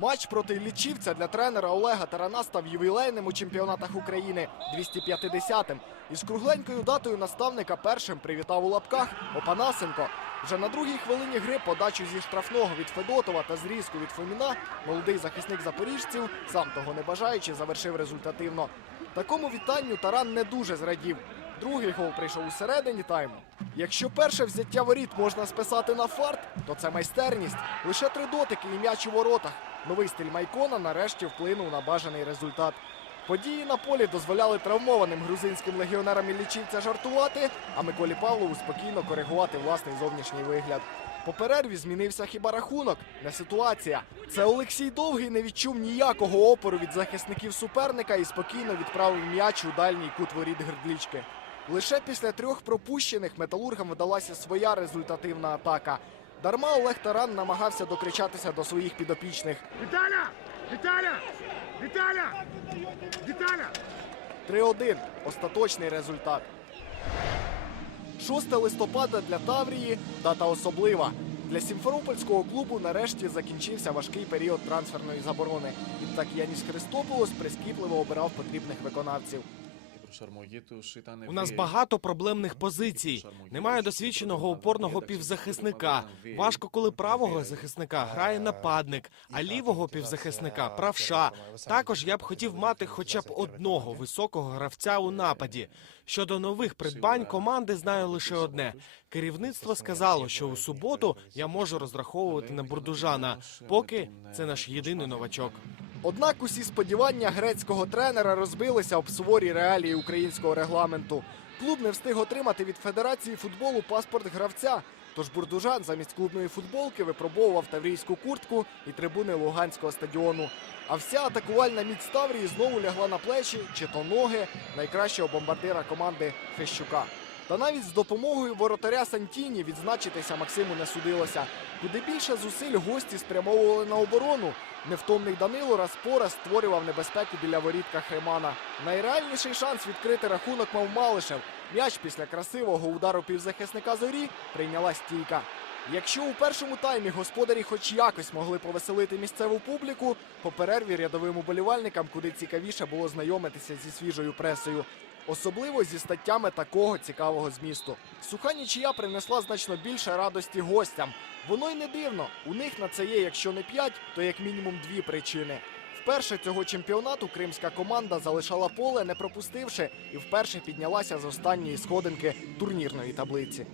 Матч проти лічівця для тренера Олега Тарана став ювілейним у чемпіонатах України 250-м. Із кругленькою датою наставника першим привітав у лапках Опанасенко. Вже на другій хвилині гри подачу зі штрафного від Федотова та зрізку від Фоміна молодий захисник запоріжців, сам того не бажаючи, завершив результативно. Такому вітанню Таран не дуже зрадів. Другий гол прийшов у середині тайму. Якщо перше взяття воріт можна списати на фарт, то це майстерність. Лише три дотики і м'яч у воротах. Новий стиль Майкона нарешті вплинув на бажаний результат. Події на полі дозволяли травмованим грузинським легіонерам Іллічівця жартувати, а Миколі Павлову спокійно коригувати власний зовнішній вигляд. По перерві змінився хіба рахунок, не ситуація. Це Олексій Довгий не відчув ніякого опору від захисників суперника і спокійно відправив м'яч у дальній кут воріт Гердлічки. Лише після трьох пропущених металургам вдалася своя результативна атака. Дарма Олег Таран намагався докричатися до своїх підопічних. Віталя! Віталя! Віталя! Віталя! 3-1 остаточний результат. 6 листопада для Таврії дата особлива. Для Сімферопольського клубу нарешті закінчився важкий період трансферної заборони. Відтак Яніс Христополос прискіпливо обирав потрібних виконавців. У нас багато проблемних позицій. Немає досвідченого опорного півзахисника. Важко, коли правого захисника грає нападник, а лівого півзахисника правша. Також я б хотів мати хоча б одного високого гравця у нападі. Щодо нових придбань команди знаю лише одне: керівництво сказало, що у суботу я можу розраховувати на бурдужана. Поки це наш єдиний новачок. Однак усі сподівання грецького тренера розбилися об суворі реалії українського регламенту. Клуб не встиг отримати від Федерації футболу паспорт гравця. Тож бурдужан замість клубної футболки випробовував таврійську куртку і трибуни Луганського стадіону. А вся атакувальна міць Таврії знову лягла на плечі чи то ноги найкращого бомбардира команди Фещука. Та навіть з допомогою воротаря Сантіні відзначитися Максиму не судилося. Куди більше зусиль гості спрямовували на оборону. Невтомний Данило раз по раз створював небезпеку біля воріт Кахремана. Найреальніший шанс відкрити рахунок мав Малишев. М'яч після красивого удару півзахисника зорі прийняла стійка. Якщо у першому таймі господарі хоч якось могли повеселити місцеву публіку, по перерві рядовим уболівальникам куди цікавіше було знайомитися зі свіжою пресою. Особливо зі статтями такого цікавого змісту. Суха нічия принесла значно більше радості гостям. Воно й не дивно. У них на це є, якщо не п'ять, то як мінімум дві причини. Вперше цього чемпіонату кримська команда залишала поле, не пропустивши, і вперше піднялася з останньої сходинки турнірної таблиці.